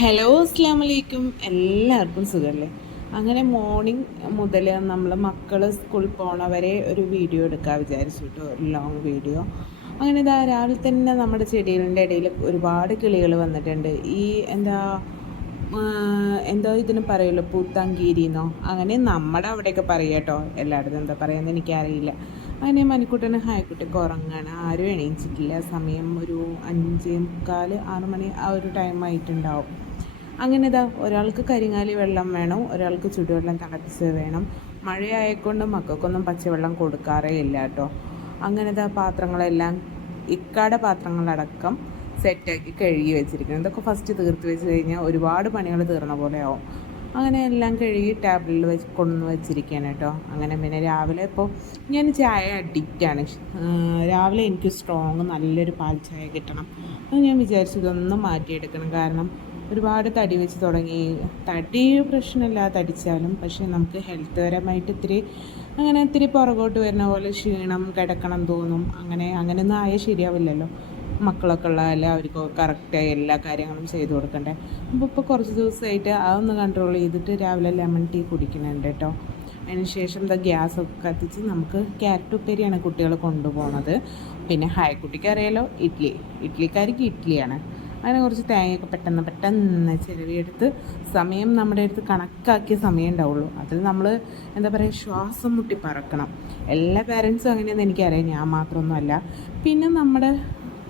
Hello അസ്സാം വലൈക്കും എല്ലാവർക്കും സുഖമല്ലേ അങ്ങനെ മോർണിംഗ് മുതൽ നമ്മൾ മക്കൾ സ്കൂളിൽ പോണവരെ ഒരു വീഡിയോ എടുക്കാൻ വിചാരിച്ചു കേട്ടോ ഒരു ലോങ് വീഡിയോ അങ്ങനെ ഇതാ രാവിലെ തന്നെ നമ്മുടെ ചെടികളുടെ ഇടയിൽ ഒരുപാട് കിളികൾ വന്നിട്ടുണ്ട്. ഈ എന്താ എന്തോ ഇതിന് പറയുമല്ലോ പൂത്താങ്കീരിന്നോ? അങ്ങനെ നമ്മുടെ അവിടെയൊക്കെ പറയുക കേട്ടോ എല്ലായിടത്തും എന്താ പറയുക എനിക്കറിയില്ല. അങ്ങനെ മണിക്കുട്ടന് ഹായ്ക്കുട്ടിക്ക് ഉറങ്ങാണ് ആരും എണീച്ചിട്ടില്ല. സമയം ഒരു അഞ്ചേ മുക്കാൽ ആറ് മണി ആ ഒരു ടൈം ആയിട്ടുണ്ടാവും. അങ്ങനെ ഇതാ ഒരാൾക്ക് കരിങ്ങാലി വെള്ളം വേണം ഒരാൾക്ക് ചുടുവെള്ളം തിളപ്പിച്ച് വേണം. മഴയായക്കൊണ്ട് മക്കൾക്കൊന്നും പച്ചവെള്ളം കൊടുക്കാറേ ഇല്ല കേട്ടോ. അങ്ങനത്തെ പാത്രങ്ങളെല്ലാം ഇക്കാടെ പാത്രങ്ങളടക്കം സെറ്റാക്കി കഴുകി വെച്ചിരിക്കുന്നത് ഇതൊക്കെ ഫസ്റ്റ് തീർത്ത് വെച്ച് കഴിഞ്ഞാൽ ഒരുപാട് പണികൾ തീർന്ന പോലെ ആവും അങ്ങനെ എല്ലാം കഴുകി ടാബ്ലറ്റിൽ വെച്ച് കൊണ്ടുവന്ന് വെച്ചിരിക്കുകയാണ് കേട്ടോ. അങ്ങനെ പിന്നെ രാവിലെ ഇപ്പോൾ ഞാൻ ചായ അഡിക്റ്റാണ് രാവിലെ എനിക്ക് സ്ട്രോങ് നല്ലൊരു പാൽ ചായ കിട്ടണം. അത് ഞാൻ വിചാരിച്ചു ഇതൊന്ന് മാറ്റിയെടുക്കണം. കാരണം ഒരുപാട് തടി വെച്ച് തുടങ്ങി. തടി പ്രശ്നമില്ല തടിച്ചാലും. പക്ഷേ നമുക്ക് ഹെൽത്ത് പരമായിട്ട് ഇത്തിരി അങ്ങനെ ഇത്തിരി പുറകോട്ട് വരുന്ന പോലെ ക്ഷീണം കിടക്കണം തോന്നും. അങ്ങനെ അങ്ങനെയൊന്നും ആയ ശരിയാവില്ലല്ലോ. മക്കളൊക്കെ ഉള്ളതല്ല അവർക്ക് കറക്റ്റായി എല്ലാ കാര്യങ്ങളും ചെയ്തു കൊടുക്കണ്ടേ. അപ്പോൾ ഇപ്പോൾ കുറച്ച് ദിവസമായിട്ട് അതൊന്ന് കൺട്രോൾ ചെയ്തിട്ട് രാവിലെ ലെമൺ ടീ കുടിക്കുന്നുണ്ട് കേട്ടോ. അതിന് ശേഷം എന്താ ഗ്യാസ് ഒക്കെ കത്തിച്ച് നമുക്ക് ക്യാരറ്റ് ഉപ്പേരിയാണ് കുട്ടികൾ കൊണ്ടുപോകുന്നത്. പിന്നെ ഹായ്ക്കുട്ടിക്ക് അറിയാലോ ഇഡ്ഡലി ഇഡ്ഡലിക്കാർക്ക് ഇഡ്ഡലിയാണ് അങ്ങനെ കുറച്ച് തേങ്ങയൊക്കെ പെട്ടെന്ന് പെട്ടെന്ന് ചിലവിയെടുത്ത് സമയം നമ്മുടെ അടുത്ത് കണക്കാക്കിയ സമയം ഉണ്ടാവുള്ളൂ. അതിൽ നമ്മൾ എന്താ പറയുക ശ്വാസം മുട്ടി പറക്കണം. എല്ലാ പാരൻസും അങ്ങനെയൊന്നും എനിക്കറിയാം. ഞാൻ മാത്രമൊന്നുമല്ല. പിന്നെ നമ്മുടെ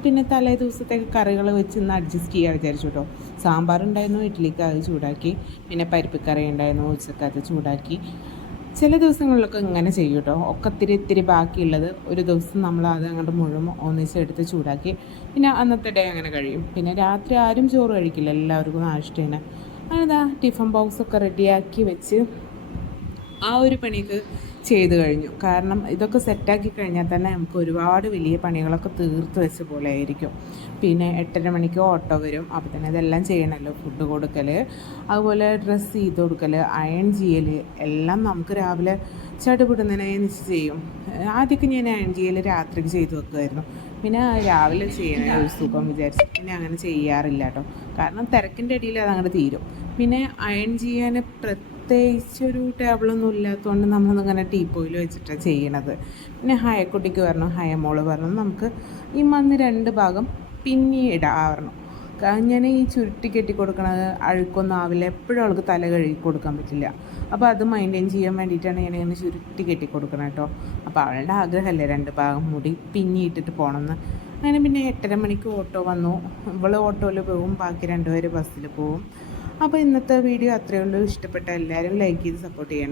പിന്നെ തലേ ദിവസത്തേക്ക് കറികൾ വെച്ച് ഇന്ന് അഡ്ജസ്റ്റ് ചെയ്യാൻ വിചാരിച്ചു കേട്ടോ. സാമ്പാറുണ്ടായിരുന്നു ഇഡ്ഡലിക്ക് അത് ചൂടാക്കി. പിന്നെ പരിപ്പ് കറി ഉണ്ടായിരുന്നു ഉച്ചയ്ക്ക് അത് ചൂടാക്കി. ചില ദിവസങ്ങളിലൊക്കെ ഇങ്ങനെ ചെയ്യും കേട്ടോ. ഒക്കെ ഇത്തിരി ഇത്തിരി ബാക്കിയുള്ളത് ഒരു ദിവസം നമ്മൾ അത് അങ്ങോട്ട് മുഴുവൻ ഒന്നിച്ചെടുത്ത് ചൂടാക്കി പിന്നെ അന്നത്തെ ഡേ അങ്ങനെ കഴിയും. പിന്നെ രാത്രി ആരും ചോറ് കഴിക്കില്ല. എല്ലാവർക്കും നാഷ്ടേനെ അങ്ങനെ ടിഫിൻ ബോക്സൊക്കെ റെഡിയാക്കി വെച്ച് ആ ഒരു പണിയൊക്കെ ചെയ്തു കഴിഞ്ഞു. കാരണം ഇതൊക്കെ സെറ്റാക്കി കഴിഞ്ഞാൽ തന്നെ നമുക്ക് ഒരുപാട് വലിയ പണികളൊക്കെ തീർത്ത് വെച്ച പോലെ ആയിരിക്കും. പിന്നെ എട്ടര മണിക്ക് ഓട്ടോ വരും. അപ്പോൾ തന്നെ ഇതെല്ലാം ചെയ്യണമല്ലോ ഫുഡ് കൊടുക്കൽ അതുപോലെ ഡ്രസ്സ് ചെയ്ത് കൊടുക്കൽ അയൺ ചെയ്യൽ എല്ലാം നമുക്ക് രാവിലെ ചടുപിടുന്നതിനായി നിശ്ചയം ചെയ്യും. ആദ്യമൊക്കെ ഞാൻ അയൺ ചെയ്യൽ രാത്രിക്ക് ചെയ്ത് വെക്കുമായിരുന്നു. പിന്നെ രാവിലെ ചെയ്യണ ഒരു സുഖം വിചാരിച്ചു പിന്നെ അങ്ങനെ ചെയ്യാറില്ല കേട്ടോ. കാരണം തിരക്കിന്റെ ഇടയിൽ അതങ്ങോട്ട് തീരും. പിന്നെ അയൺ ചെയ്യാൻ പ്രത്യേകിച്ചൊരു ടേബിളൊന്നും ഇല്ലാത്തതുകൊണ്ട് നമ്മളങ്ങനെ പോയിൽ വെച്ചിട്ടാണ് ചെയ്യണത്. പിന്നെ ഹയക്കുട്ടിക്ക് പറഞ്ഞു ഹയമോൾ പറഞ്ഞു നമുക്ക് ഈ മണ്ണ് രണ്ട് ഭാഗം പിന്നീടാവണം ഞാൻ ഈ ചുരുട്ടി കെട്ടി കൊടുക്കണത് അഴുക്കൊന്നും ആവില്ല. എപ്പോഴും അവൾക്ക് തല കഴുകി കൊടുക്കാൻ പറ്റില്ല. അപ്പോൾ അത് മെയിന്റെയിൻ ചെയ്യാൻ വേണ്ടിയിട്ടാണ് ഞാൻ ഇങ്ങനെ ചുരുട്ടി കെട്ടി കൊടുക്കണം കേട്ടോ. അപ്പോൾ അവളുടെ ആഗ്രഹമല്ലേ രണ്ട് ഭാഗം മുടി പിന്നിയിട്ടിട്ട് പോകണമെന്ന് അങ്ങനെ പിന്നെ എട്ടര മണിക്ക് ഓട്ടോ വന്നു. ഇവൾ ഓട്ടോയിൽ പോകും ബാക്കി രണ്ടുപേർ ബസ്സിൽ പോകും അപ്പോൾ ഇന്നത്തെ വീഡിയോ അത്രയേ ഉള്ളൂ. ഇഷ്ടപ്പെട്ട എല്ലാവരും ലൈക്ക് ചെയ്ത് സപ്പോർട്ട് ചെയ്യണം.